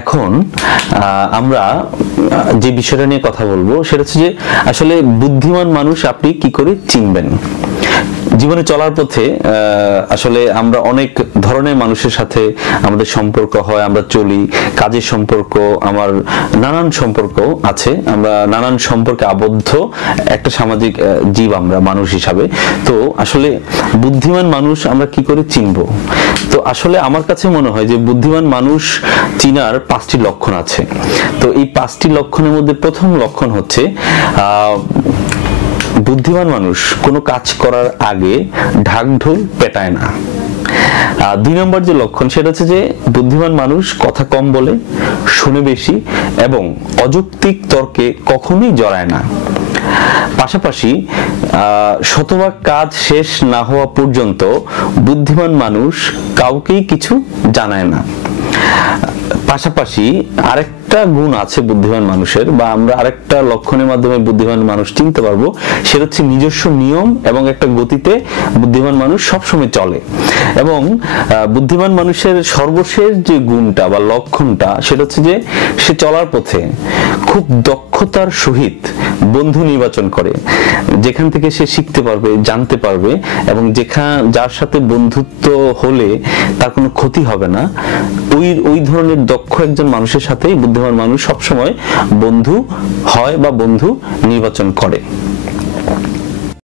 এখন আমরা যে বিষয়টা নিয়ে কথা বলবো সেটা হচ্ছে যে আসলে বুদ্ধিমান মানুষ আপনি কি করে চিনবেন। জীবনে চলার পথে আসলে আমরা অনেক ধরনের মানুষের সাথে আমাদের সম্পর্ক হয়, আমরা চলি, কাজের সম্পর্ক, আমার নানান সম্পর্ক আছে, আমরা নানান সম্পর্কে আবদ্ধ একটা সামাজিক জীব আমরা মানুষ হিসাবে। তো আসলে বুদ্ধিমান মানুষ আমরা কি করে চিনব? তো আসলে আমার কাছে মনে হয় যে বুদ্ধিমান মানুষ চিনার 5টি লক্ষণ আছে। তো এই 5টি লক্ষণের মধ্যে প্রথম লক্ষণ হচ্ছে বুদ্ধিমান মানুষ কোনো কাজ করার আগে ঢাকঢোল পেটায় না। 2 নম্বর যে লক্ষণ সেটা হচ্ছে যে বুদ্ধিমান মানুষ কথা কম বলে, শুনে বেশি এবং অযৌক্তিক তর্কে কখনোই জড়ায় না। পাশাপাশি শতভাগ কাজ শেষ না হওয়া পর্যন্ত বুদ্ধিমান মানুষ কাউকেই কিছু জানায় না। পাশাপাশি আরেকটা গুণ আছে বুদ্ধিমান মানুষের, বা আমরা আরেকটা লক্ষণের মাধ্যমে বুদ্ধিমান মানুষ চিনতে পারবো, সেটা হচ্ছে নিজস্ব নিয়ম এবং একটা গতিতে বুদ্ধিমান মানুষ সবসময় চলে। এবং বুদ্ধিমান মানুষের সর্বশেষ যে গুণটা বা লক্ষণটা সেটা হচ্ছে যে সে চলার পথে খুব দক্ষতার সহিত বন্ধু নির্বাচন করে, যেখান থেকে সে শিখতে পারবে, জানতে পারবে এবং যার সাথে বন্ধুত্ব হলে তার কোনো ক্ষতি হবে না, ওই ধরনের দক্ষ একজন মানুষের সাথেই বুদ্ধিমান মানুষ সবসময় বন্ধু হয় বা বন্ধু নির্বাচন করে।